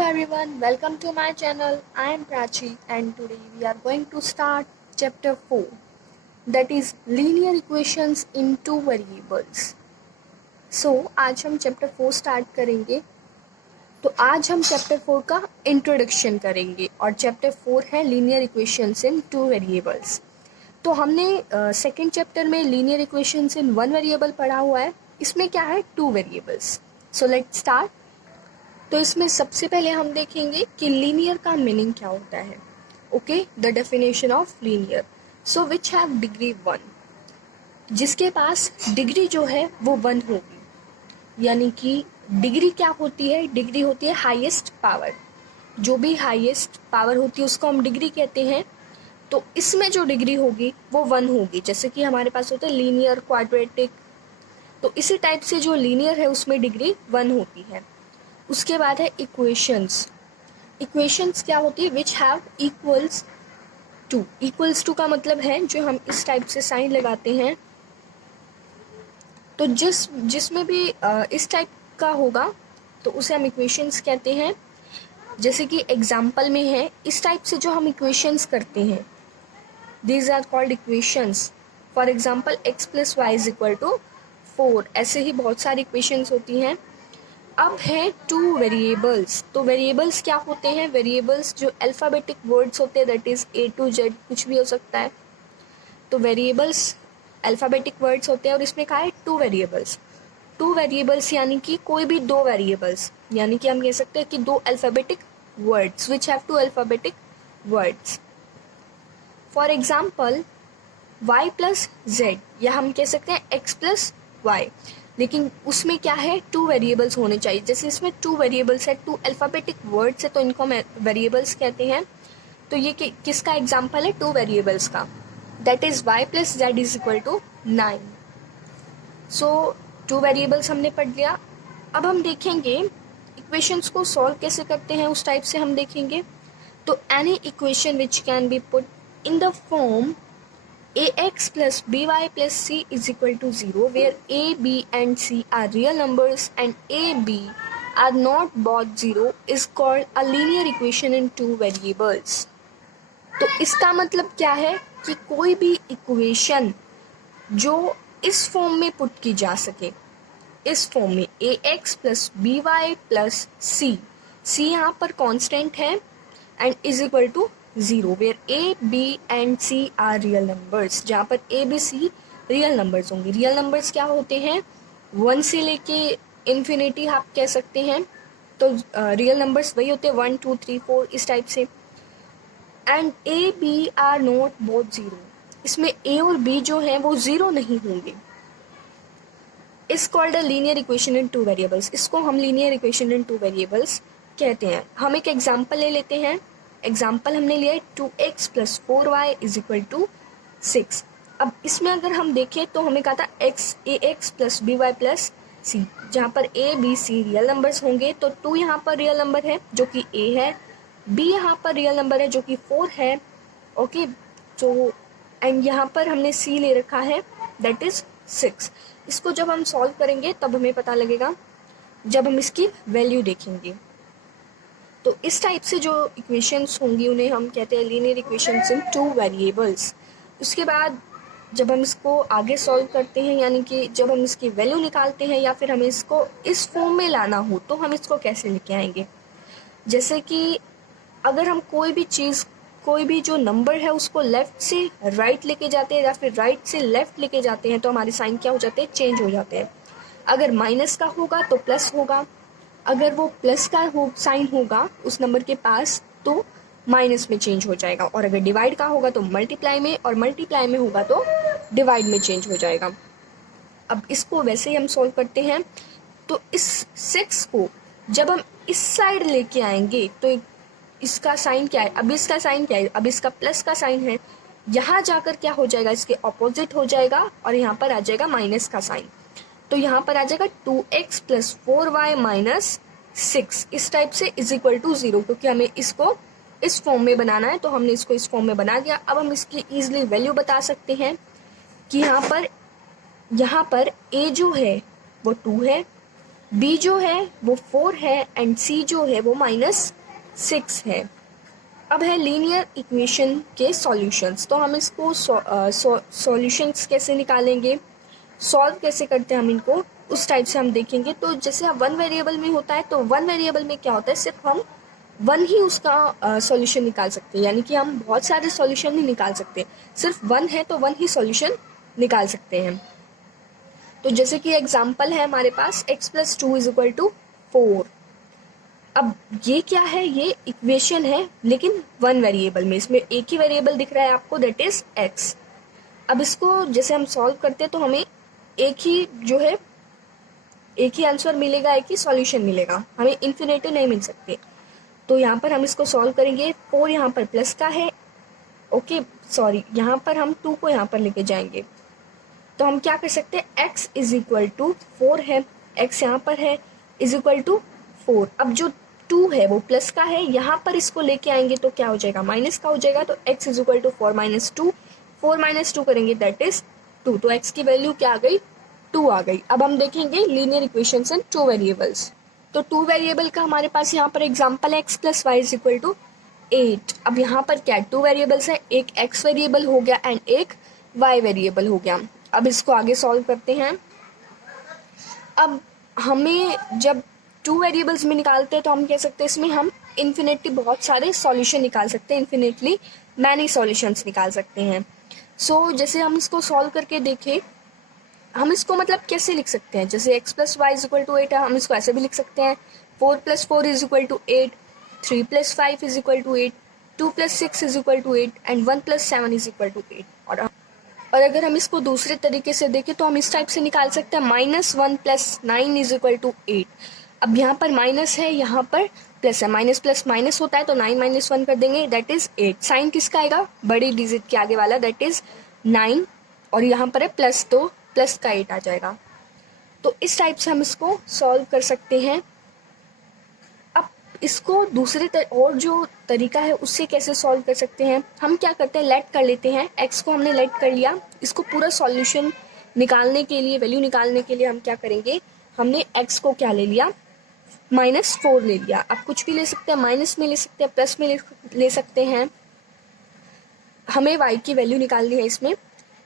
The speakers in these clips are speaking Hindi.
Hello everyone, welcome to my channel. I am Prachi and today we are going to start chapter 4, that is linear equations in two variables. So आज हम chapter 4 start करेंगे. तो आज हम chapter 4 का introduction करेंगे और chapter 4 है linear equations in two variables. तो हमने second chapter में linear equations in one variable पढ़ा हुआ है. इसमें क्या है two variables. So let's start. तो इसमें सबसे पहले हम देखेंगे कि लीनियर का मीनिंग क्या होता है. Okay, the definition of linear. So which have degree 1, जिसके पास डिग्री जो है वो 1 होगी. यानी कि डिग्री क्या होती है? डिग्री होती है हाईएस्ट पावर. जो भी हाईएस्ट पावर होती है उसको हम डिग्री कहते हैं. तो इसमें जो डिग्री होगी वो 1 होगी. जैसे कि हमारे पास होता है लीनियर, क्वाड्रेटिक. तो इसी टाइप से जो लीनियर है उसमें डिग्री 1 होती है. उसके बाद है इक्वेशंस. इक्वेशंस क्या होती है? Which have equals to. Equals to का मतलब है जो हम इस टाइप से साइन लगाते हैं. तो जिसमें भी इस टाइप का होगा तो उसे हम इक्वेशंस कहते हैं. जैसे कि एग्जाम्पल में है इस टाइप से जो हम इक्वेशंस करते हैं, these are called equations. For example x plus y is equal to 4. ऐसे ही बहुत सारी इक्वेशंस होती हैं. अब है टू वेरिएबल्स. तो वेरिएबल्स क्या होते हैं? वेरिएबल्स जो अल्फ़ाबेटिक वर्ड्स होते हैं, that is A to Z, कुछ भी हो सकता है. तो वेरिएबल्स अल्फ़ाबेटिक वर्ड्स होते हैं और इसमें कहा है टू वेरिएबल्स. टू वेरिएबल्स यानी कि कोई भी दो वेरिएबल्स, यानी कि हम कह सकते हैं कि दो alphabetic words which have two alphabetic words. For example y plus z, या हम कह सकते हैं x प्लस y. लेकिन उसमें क्या है? टू वेरिएबल्स होने चाहिए. जैसे इसमें टू वेरिएबल्स है, टू अल्फ़ाबेटिक वर्ड्स है, तो इनको हम वेरिएबल्स कहते हैं. तो ये किसका एग्जांपल है? टू वेरिएबल्स का. That is y plus z is equal to 9. So two variables हमने पढ़ लिया. अब हम देखेंगे इक्वेशंस को सॉल्व कैसे करते हैं, उस टाइप से हम देखेंगे. तो any equation which can be put in the form ax plus by plus c is equal to 0 where a, b and c are real numbers and a, b are not both 0 is called a linear equation in two variables. तो इसका मतलब क्या है कि कोई भी इक्वेशन जो इस फॉर्म में पुट की जा सके, इस फॉर्म में ax plus by plus c, c यहाँ पर कांस्टेंट है and is equal to 0 where a, b and c are real numbers. जहाँ पर a, b, c real numbers होंगे. रियल नंबर्स क्या होते हैं? 1 से लेके इन्फिनिटी आप कह सकते हैं. तो रियल नंबर्स वही होते हैं 1, 2, 3, 4 इस टाइप से. And a, b are not both 0. इसमें a और b जो है वो 0 नहीं होंगे. इस called a linear equation in two variables. इसको हम linear equation in two variables कहते हैं. हम एक एग्जाम्पल ले लेते हैं. एग्जाम्पल हमने लिया है 2x plus 4y is equal to 6. अब इसमें अगर हम देखें तो हमें कहा था ax plus by plus c, जहाँ पर a, b, c real numbers होंगे. तो 2 यहाँ पर रियल नंबर है जो कि a है, b यहाँ पर रियल नंबर है जो कि 4 है. ओके, तो एंड यहाँ पर हमने c ले रखा है दैट इज 6. इसको जब हम सॉल्व करेंगे तब हमें पता लगेगा जब हम इसकी वैल्यू देखेंगे. तो इस टाइप से जो इक्वेशंस होंगी उन्हें हम कहते हैं लीनियर इक्वेशंस इन टू वेरिएबल्स. उसके बाद जब हम इसको आगे सॉल्व करते हैं, यानी कि जब हम इसकी वैल्यू निकालते हैं या फिर हमें इसको इस फॉर्म में लाना हो, तो हम इसको कैसे लेके आएंगे. जैसे कि अगर हम कोई भी चीज़, कोई भी जो नंबर है उसको लेफ़्ट से राइट लेके जाते हैं या फिर राइट से लेफ़्ट लेके जाते हैं तो हमारे साइन क्या हो जाते हैं? चेंज हो जाते हैं. अगर माइनस का होगा तो प्लस होगा, अगर वो प्लस का साइन होगा उस नंबर के पास तो माइनस में चेंज हो जाएगा, और अगर डिवाइड का होगा तो मल्टीप्लाई में, और मल्टीप्लाई में होगा तो डिवाइड में चेंज हो जाएगा. अब इसको वैसे ही हम सॉल्व करते हैं. तो इस 6 को जब हम इस साइड लेके आएंगे तो इसका साइन क्या है? अब इसका साइन क्या है? अब इसका प्लस का साइन है. यहाँ जाकर क्या हो जाएगा? इसके ऑपोजिट हो जाएगा और यहाँ पर आ जाएगा माइनस का साइन. तो यहाँ पर आ जाएगा 2x प्लस 4y माइनस 6 इस टाइप से इज इक्वल टू 0, क्योंकि हमें इसको इस फॉर्म में बनाना है तो हमने इसको इस फॉर्म में बना दिया. अब हम इसकी ईजिली वैल्यू बता सकते हैं कि यहाँ पर a जो है वो 2 है, बी जो है वो 4 है एंड सी जो है वो -6 है। अब है लीनियर इक्वेशन के सॉल्यूशंस। तो हम इसको सॉल्यूशंस कैसे निकालेंगे, सॉल्व कैसे करते हैं हम इनको, उस टाइप से हम देखेंगे। तो जैसे अब वन वेरिएबल में होता है, तो वन वेरिएबल में क्या होता है, सिर्फ हम वन ही उसका सॉल्यूशन निकाल सकते हैं, यानी कि हम बहुत सारे सॉल्यूशन नहीं निकाल सकते, सिर्फ वन है तो वन ही सॉल्यूशन निकाल सकते हैं। तो जैसे कि एग्जाम्पल है हमारे पास x+2 = 4। अब ये क्या है, ये इक्वेशन है लेकिन वन वेरिएबल में, इसमें एक ही वेरिएबल दिख रहा है आपको, दैट इज x। अब इसको जैसे हम सॉल्व करते हैं तो हमें एक ही जो है एक ही आंसर मिलेगा, एक ही सॉल्यूशन मिलेगा, हमें इन्फिनेटी नहीं मिल सकते। तो यहाँ पर हम इसको सॉल्व करेंगे। 4 यहाँ पर प्लस का है, ओके सॉरी, यहाँ पर हम 2 को यहाँ पर लेके जाएंगे। तो हम क्या कर सकते हैं, x = 4 है, x यहाँ पर है =4। अब जो 2 है वो प्लस का है, यहाँ पर इसको लेके आएंगे तो क्या हो जाएगा, माइनस का हो जाएगा। तो x = 4 - 2, 4 - 2 करेंगे दैट इज 2। तो x की वैल्यू क्या आ गई, 2 आ गई। अब हम देखेंगे लीनियर इक्वेशंस इन 2 वेरिएबल्स। तो 2 वेरिएबल का हमारे पास यहाँ पर एग्जाम्पल है x+y = 8। अब यहाँ पर क्या है, 2 वेरिएबल्स है, एक x वेरिएबल हो गया एंड एक y वेरिएबल हो गया। अब इसको आगे सॉल्व करते हैं। अब हमें जब 2 वेरिएबल्स में निकालते हैं तो हम कह सकते हैं इसमें हम इन्फिनेटली बहुत सारे सॉल्यूशन निकाल सकते हैं, इन्फिनेटली मैनी सॉल्यूशंस निकाल सकते हैं। सो जैसे हम इसको सॉल्व करके देखें, हम इसको मतलब कैसे लिख सकते हैं, जैसे x+y = 8 है, हम इसको ऐसे भी लिख सकते हैं 4 + 4 = 8, 3 + 5 = 8, 2 + 6 = 8 एंड 1 + 7 = 8। और अगर हम इसको दूसरे तरीके से देखें तो हम इस टाइप से निकाल सकते हैं -1 + 9 = 8। अब यहाँ पर माइनस है, यहाँ पर प्लस है, माइनस प्लस माइनस होता है तो 9 - 1 कर देंगे दैट इज 8। साइन किसका आएगा, बड़ी डिजिट के आगे वाला, दैट इज 9, और यहाँ पर है प्लस तो प्लस का 8 आ जाएगा। तो इस टाइप से हम इसको सॉल्व कर सकते हैं। अब इसको और जो तरीका है उससे कैसे सॉल्व कर सकते हैं, हम क्या करते हैं, लेट कर लेते हैं, x को हमने लेट कर लिया। इसको पूरा सॉल्यूशन निकालने के लिए, वैल्यू निकालने के लिए हम क्या करेंगे, हमने x को क्या ले लिया, -4 ले लिया। आप कुछ भी ले सकते हैं, माइनस में ले सकते हैं, प्लस में ले सकते हैं। हमें y की वैल्यू निकालनी है इसमें,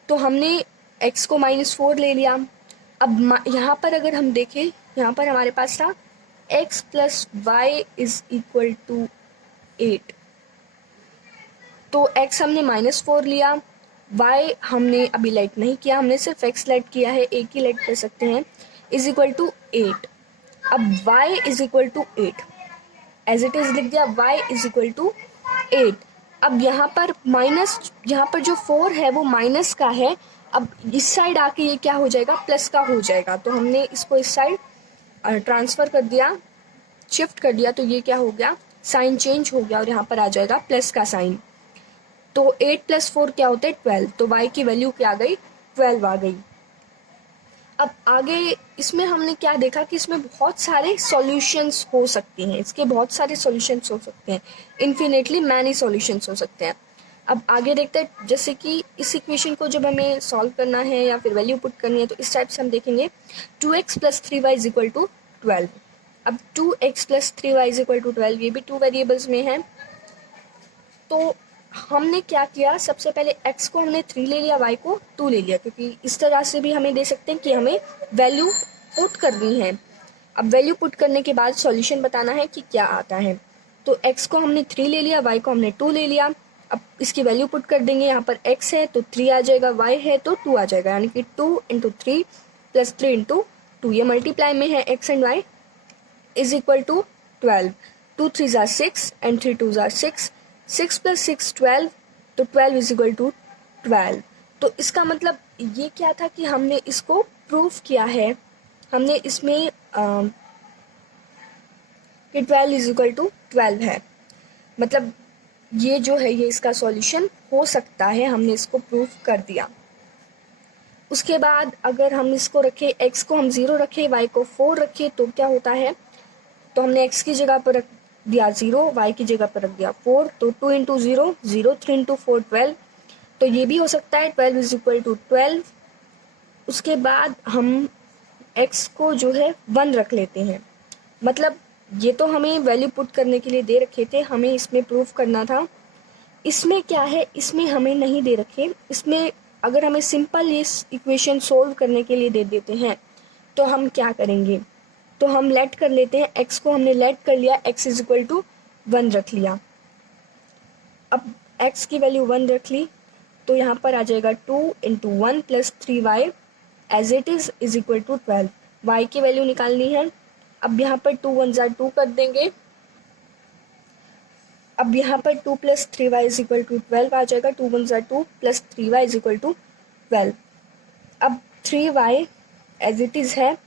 तो हमने x को -4 ले लिया। अब यहाँ पर अगर हम देखें, यहाँ पर हमारे पास था x + y = 8। तो x हमने -4 लिया, y हमने अभी लेट नहीं किया, हमने सिर्फ x लेट किया है, एक ही लेट कर सकते हैं, = 8। अब y = 8 एज इट इज लिख दिया, y = 8। अब यहाँ पर यहाँ पर जो 4 है वो माइनस का है, अब इस साइड आके ये क्या हो जाएगा, प्लस का हो जाएगा। तो हमने इसको इस साइड ट्रांसफर कर दिया, शिफ्ट कर दिया, तो ये क्या हो गया, साइन चेंज हो गया और यहाँ पर आ जाएगा प्लस का साइन। तो 8 + 4 क्या होते हैं, 12। तो y की वैल्यू क्या आ गई, 12 आ गई। अब आगे इसमें हमने क्या देखा कि इसमें बहुत सारे सॉल्यूशंस हो सकते हैं, इसके बहुत सारे सॉल्यूशंस हो सकते हैं, इन्फिनेटली मैनी सॉल्यूशंस हो सकते हैं। अब आगे देखते हैं, जैसे कि इस इक्वेशन को जब हमें सॉल्व करना है या फिर वैल्यू पुट करनी है तो इस टाइप से हम देखेंगे 2x + 3y = 12। अब 2x + 3y = 12, ये भी 2 वेरिएबल्स में है। तो हमने क्या किया, सबसे पहले x को हमने 3 ले लिया, y को 2 ले लिया, क्योंकि इस तरह से भी हमें दे सकते हैं कि हमें वैल्यू पुट करनी है। अब वैल्यू पुट करने के बाद सॉल्यूशन बताना है कि क्या आता है। तो x को हमने 3 ले लिया, y को हमने 2 ले लिया। अब इसकी वैल्यू पुट कर देंगे, यहाँ पर x है तो 3 आ जाएगा, y है तो 2 आ जाएगा, यानी कि 2 × 3 + 3 × 2, ये मल्टीप्लाई में है x एंड y = 12। 2 × 3 = 6 एंड 3 × 2 = 6, 6 + 6 12, तो 12 = 12। तो इसका मतलब ये क्या था कि हमने इसको प्रूफ किया है, हमने इसमें कि 12 = 12 है, मतलब ये जो है ये इसका सॉल्यूशन हो सकता है, हमने इसको प्रूफ कर दिया। उसके बाद अगर हम इसको रखें, x को हम 0 रखें, y को 4 रखें, तो क्या होता है, तो हमने x की जगह पर रख दिया 0, y की जगह पर रख दिया 4, तो 2 × 0 0, 3 × 4 12, तो ये भी हो सकता है 12 = 12। उसके बाद हम x को जो है 1 रख लेते हैं। मतलब ये तो हमें वैल्यू पुट करने के लिए दे रखे थे, हमें इसमें प्रूफ करना था। इसमें क्या है, इसमें हमें नहीं दे रखे। इसमें अगर हमें सिंपल इस इक्वेशन सोल्व करने के लिए दे देते हैं तो हम क्या करेंगे, तो हम लेट कर लेते हैं। x को हमने लेट कर लिया, x इज इक्वल टू 1 रख लिया। अब x की वैल्यू 1 रख ली तो यहाँ पर आ जाएगा 2 into 1 plus 3y as it is equal to 12। y की वैल्यू निकालनी है। अब यहाँ पर 2 1 ज़ा 2 कर देंगे। अब यहाँ पर 2 plus 3y is equal to 12 आ जाएगा। 2 1 ज़ा 2 plus 3y is equal to 12। अब 3y एज इट इज़ है,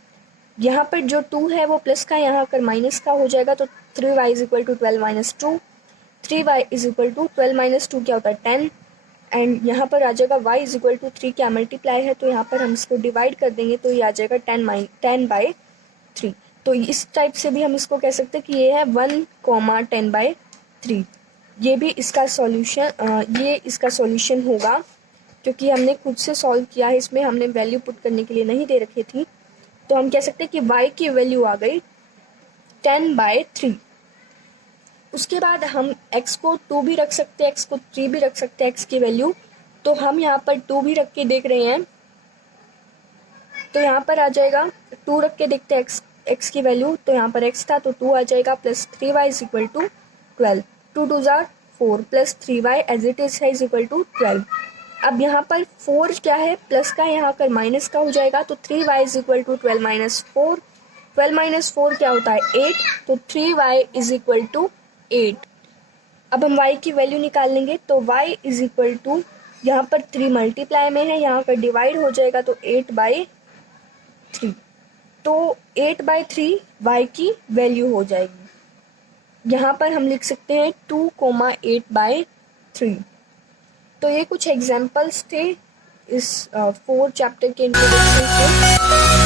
यहाँ पर जो 2 है वो प्लस का, यहाँ कर माइनस का हो जाएगा। तो 3y is equal to 12 minus 2। 3y is equal to 12 minus 2 क्या होता है 10। एंड यहाँ पर आ जाएगा y इज इक्वल टू 3, क्या मल्टीप्लाई है तो यहाँ पर हम इसको डिवाइड कर देंगे तो ये आ जाएगा 10/3। तो इस टाइप से भी हम इसको कह सकते हैं कि ये है 1,10/3। ये भी इसका सॉल्यूशन, ये इसका सॉल्यूशन होगा क्योंकि हमने खुद से सॉल्व किया है। इसमें हमने वैल्यू पुट करने के लिए नहीं दे रखी थी। तो हम कह सकते हैं कि y की वैल्यू आ गई 10/3। उसके बाद हम x को 2 भी रख सकते हैं, x को 3 भी रख सकते हैं x की वैल्यू। तो हम यहाँ पर 2 भी रख के देख रहे हैं तो यहाँ पर आ जाएगा 2 रख के देखते हैं x की वैल्यू। तो यहाँ पर x था तो 2 आ जाएगा plus 3y is equal to 12। 2 2 ज़ा 4 plus 3y as it is है इज इक्वल टू 12। अब यहाँ पर 4 क्या है, प्लस का, यहाँ कर माइनस का हो जाएगा। तो 3y is equal to 12 minus 4। 12 minus 4 क्या होता है 8। तो 3y इज इक्वल टू 8। अब हम y की वैल्यू निकाल लेंगे तो y इज इक्वल टू, यहाँ पर 3 मल्टीप्लाई में है, यहाँ पर डिवाइड हो जाएगा तो 8/3। तो 8/3 y की वैल्यू हो जाएगी। यहाँ पर हम लिख सकते हैं 2,8/3। तो ये कुछ एग्जाम्पल्स थे इस 4 चैप्टर के इंट्रोडक्शन के।